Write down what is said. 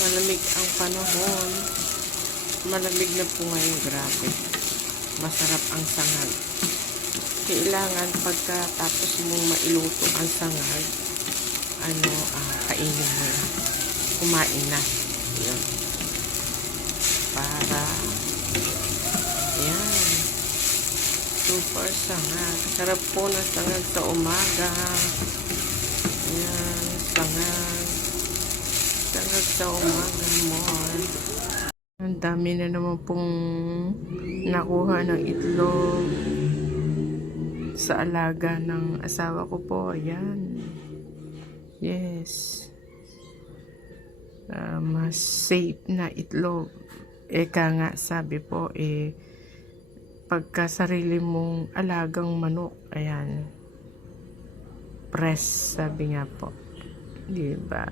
malamig ang panahon. Malamig na po ngayon, grabe. Masarap ang sangag. Kailangan pagkatapos mong mailuto ang sangag, ano, ah, kainin mo na. Kumain na. Yun. Para, yan. Super sangag. Sarap po ng sangag sa umaga. Yan, sangag. Sangag sa umaga mo. Ang dami na naman pong nakuha ng itlog sa alaga ng asawa ko po. Ayan. Yes. Ah, mas safe na itlog. Eka nga, sabi po, eh, pagka sarili mong alagang manok, ayan, press, sabi nga po. Diba?